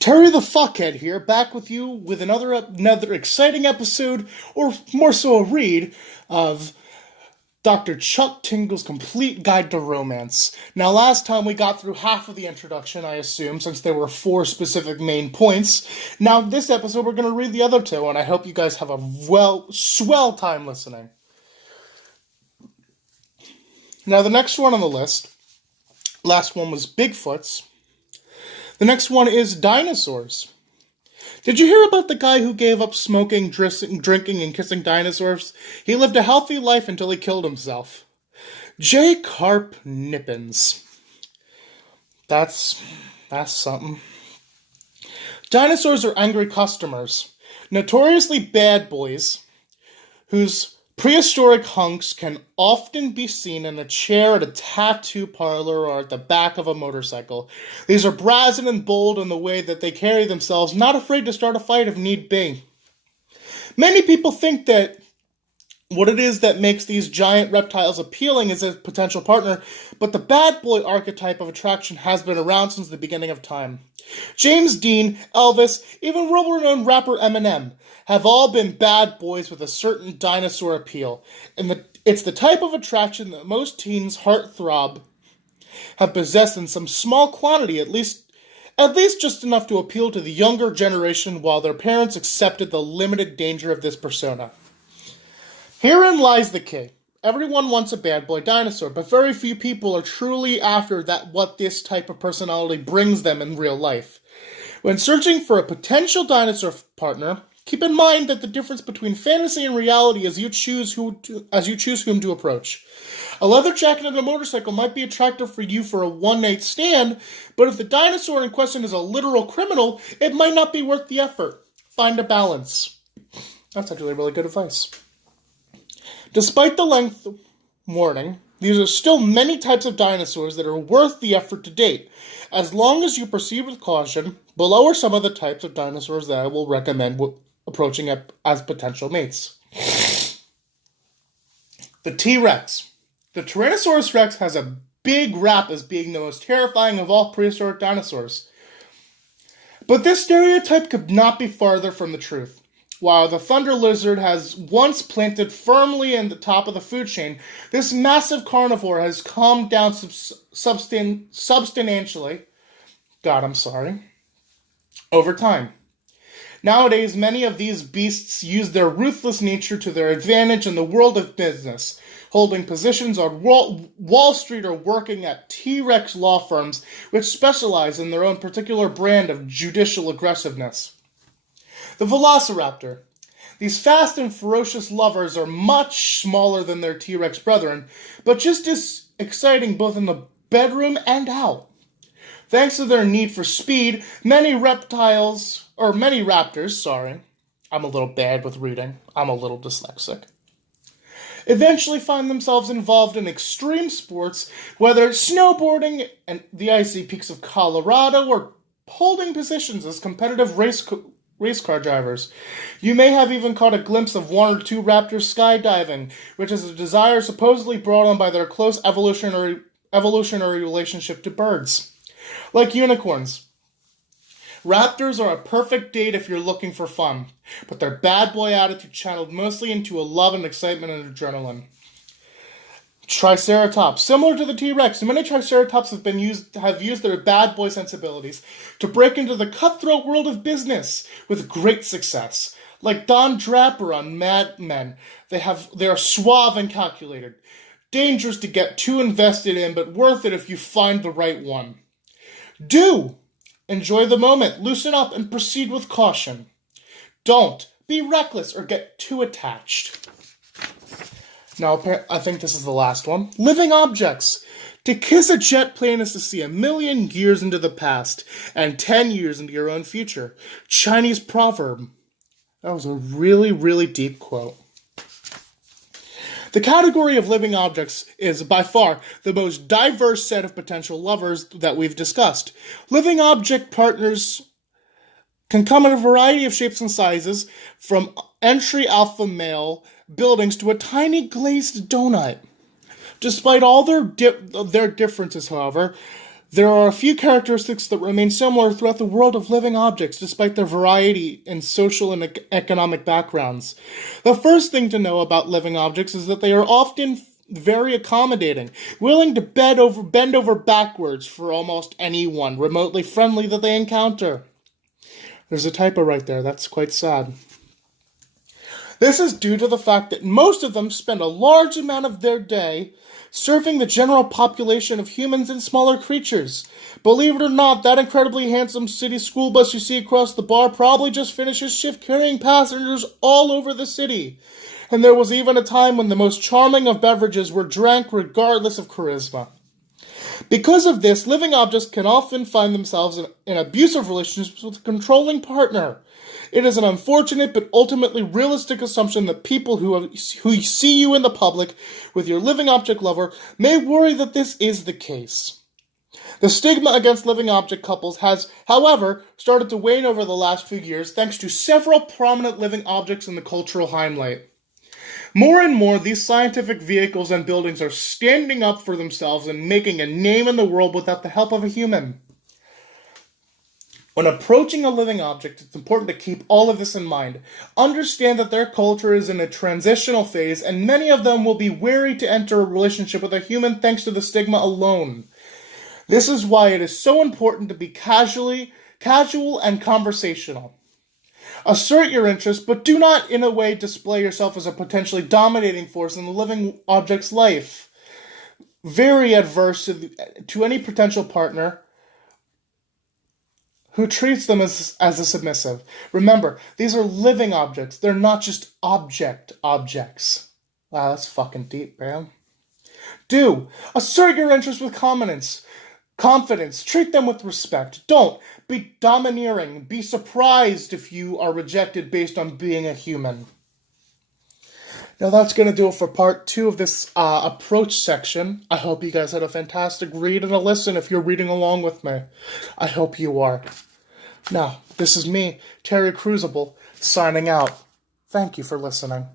Terry the Fuckhead here, back with you with another exciting episode, or more so a read, of Dr. Chuck Tingle's Complete Guide to Romance. Now, last time we got through half of the introduction, I assume, since there were 4 specific main points. Now, this episode, we're going to read the other 2, and I hope you guys have a swell time listening. Now, the next one on the list, last one was Bigfoots. The next one is dinosaurs. Did you hear about the guy who gave up smoking, drinking, and kissing dinosaurs? He lived a healthy life until he killed himself. J. Carp Nippens. That's something. Dinosaurs are angry customers. Notoriously bad boys whose prehistoric hunks can often be seen in a chair at a tattoo parlor or at the back of a motorcycle. These are brazen and bold in the way that they carry themselves, not afraid to start a fight if need be. Many people think that what it is that makes these giant reptiles appealing is a potential partner, but the bad boy archetype of attraction has been around since the beginning of time. James Dean, Elvis, even world-renowned rapper Eminem have all been bad boys with a certain dinosaur appeal, and it's the type of attraction that most teens' heartthrob have possessed in some small quantity, at least just enough to appeal to the younger generation while their parents accepted the limited danger of this persona. Herein lies the key. Everyone wants a bad boy dinosaur, but very few people are truly after what this type of personality brings them in real life. When searching for a potential dinosaur partner, keep in mind that the difference between fantasy and reality as you choose whom to approach. A leather jacket and a motorcycle might be attractive for you for a one-night stand, but if the dinosaur in question is a literal criminal, it might not be worth the effort. Find a balance. That's actually really good advice. Despite the length warning, these are still many types of dinosaurs that are worth the effort to date. As long as you proceed with caution, below are some of the types of dinosaurs that I will recommend approaching as potential mates. The T-Rex. The Tyrannosaurus Rex has a big rap as being the most terrifying of all prehistoric dinosaurs. But this stereotype could not be farther from the truth. While the thunder lizard has once planted firmly in the top of the food chain, this massive carnivore has calmed down substantially over time. Nowadays, many of these beasts use their ruthless nature to their advantage in the world of business, holding positions on Wall Street or working at T-Rex law firms which specialize in their own particular brand of judicial aggressiveness. The Velociraptor. These fast and ferocious lovers are much smaller than their T-Rex brethren, but just as exciting both in the bedroom and out. Thanks to their need for speed, many raptors, I'm a little bad with reading, I'm a little dyslexic, eventually find themselves involved in extreme sports, whether snowboarding and the icy peaks of Colorado or holding positions as competitive race car drivers. You may have even caught a glimpse of 1 or 2 raptors skydiving, which is a desire supposedly brought on by their close evolutionary relationship to birds. Like unicorns, raptors are a perfect date if you're looking for fun, but their bad boy attitude channeled mostly into a love and excitement and adrenaline. Triceratops. Similar to the T-Rex, many Triceratops have used their bad boy sensibilities to break into the cutthroat world of business with great success. Like Don Draper on Mad Men, they are suave and calculated. Dangerous to get too invested in, but worth it if you find the right one. Do enjoy the moment, loosen up, and proceed with caution. Don't be reckless or get too attached. Now, I think this is the last one. Living objects. To kiss a jet plane is to see 1,000,000 years into the past and 10 years into your own future. Chinese proverb. That was a really, really deep quote. The category of living objects is by far the most diverse set of potential lovers that we've discussed. Living object partners can come in a variety of shapes and sizes, from entry alpha male buildings to a tiny glazed donut. Despite all their differences, however, There are a few characteristics that remain similar throughout the world of living objects, despite their variety in social and economic backgrounds. The first thing to know about living objects is that they are often very accommodating, willing to bend over backwards for almost anyone remotely friendly that they encounter. There's a typo right there. That's quite sad. This is due to the fact that most of them spend a large amount of their day serving the general population of humans and smaller creatures. Believe it or not, that incredibly handsome city school bus you see across the bar probably just finished his shift carrying passengers all over the city. And there was even a time when the most charming of beverages were drank regardless of charisma. Because of this, living objects can often find themselves in abusive relationships with a controlling partner. It is an unfortunate but ultimately realistic assumption that people who see you in the public with your living object lover may worry that this is the case. The stigma against living object couples has, however, started to wane over the last few years thanks to several prominent living objects in the cultural limelight. More and more, these scientific vehicles and buildings are standing up for themselves and making a name in the world without the help of a human. When approaching a living object, it's important to keep all of this in mind. Understand that their culture is in a transitional phase, and many of them will be wary to enter a relationship with a human thanks to the stigma alone. This is why it is so important to be casual and conversational. Assert your interest, but do not in a way display yourself as a potentially dominating force in the living object's life. Very adverse to any potential partner who treats them as a submissive. Remember, these are living objects. They're not just objects. Wow, that's fucking deep, man. Do. Assert your interest with confidence. Treat them with respect. Don't be domineering. Be surprised if you are rejected based on being a human. Now that's going to do it for part 2 of this approach section. I hope you guys had a fantastic read and a listen if you're reading along with me. I hope you are. Now, this is me, Terry Crucible, signing out. Thank you for listening.